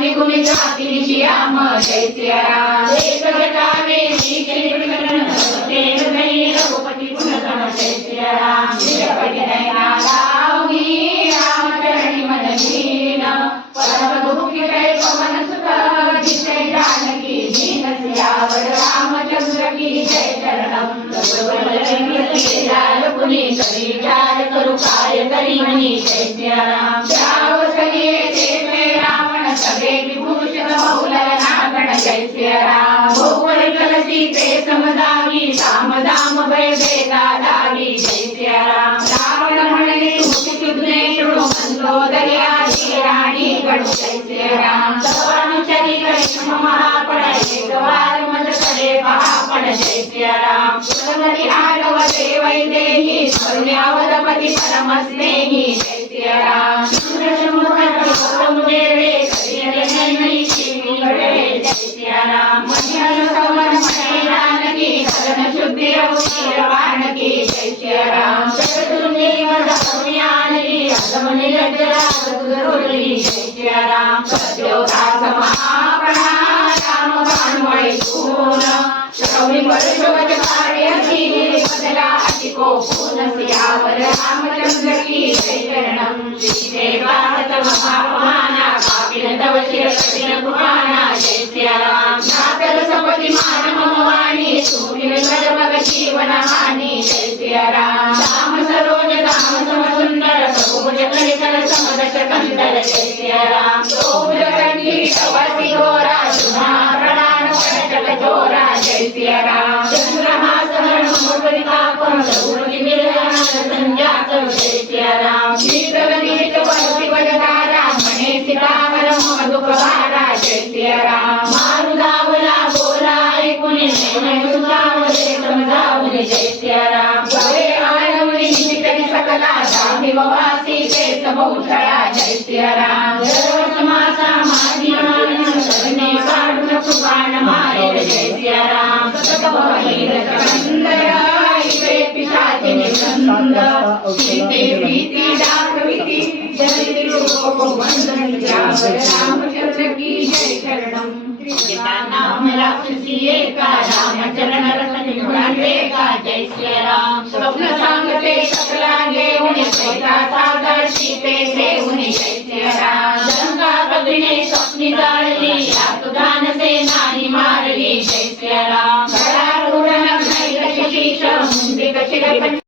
आणि कुणी जाती श्याम जय सियाराम देश जगावे रघुपति गुणगण जय सियाराम जगपति नैना लावणी रामचरणी मन लीन परम दुखी जय पवन सुत जिसे जानकी दीन सियावर रामचंद्र की जय चरणम लाल पुनि करी चार करू काय करी मनी जय सियाराम श्राव सलिये ते रावण सभे विभूषण बहुल नागण जय सियाराम भोवर कलसी ते समदागी सामदाम भय भेदा लागी जय सियाराम रावण म्हणे तुझी तुझे शृणु मंदोदरी राणी गणू जय सियाराम सर्वानुचरी करे महापण एकवार मज करे महापण जय सियाराम सुंदरी आडव देवै देही करुण्यावरपती परमस्नेही जय सियाराम मुदेवे करियरे नैनई शिवी गडे जय सियाराम मध्यन सवन मने जानकी करण शुद्धि रघुवीर वानकी जय सियाराम शरदुर्गे मदकरुण्यानकी अगमनि लज्जरा दुरुली जय सियाराम सत्योदास महाप्रणा राम भानुमय पूर्ण श्रवणी परशुवच कार्य की बदला अतिको पूर्ण सियावर रामचंद्र की जय चरणम श्रीदेवाहत महापमाना कापिल तव शिर कठिन कुमाना जय सियाराम नाथल सपति मान मम वाणी सुखिन कर मग जीवन हानि जय सियाराम राम सरोज राम सम सुंदर प्रभुज कलिकल समदश कंदर जय सियाराम प्रभुज कंठी कवसी घोरा सुधा प्रणान पटक जोरा जय सियाराम चंद्रहासन मुकुरिता कुंड उर्वि मिलन संजात जय सियाराम शीतल नीत वरति वजदारा मने सीतावर मधुकवारा जय सियाराम मारुदावला बोला ऐकुनी नैन सुतावले समजावले जय सियाराम गवे आळवली निशिकरी सकला दामी वासी ते सबौषळा जय सियाराम सर्वसमासा माझी मान करणे काढून सुबाण मारे जय सियाराम सतभवहीर कंदरा इवे पिशाची निसंद सीते प्रीती दाखविती जनिती रूप वंदन जावर रामचंद्र की जय चरणम पिता नाम राक्षसी एका रामचरण रतन गुणान्वे का जय सियाराम स्वप्न सांगते सकला घेऊन सैता सागर सीते सेऊन जय सियाराम लंका कपिने स्वप्नी जाळली आतुदान से नाही मारली जय सियाराम करारूढ नग्न शीश मुंडिक शिरपंच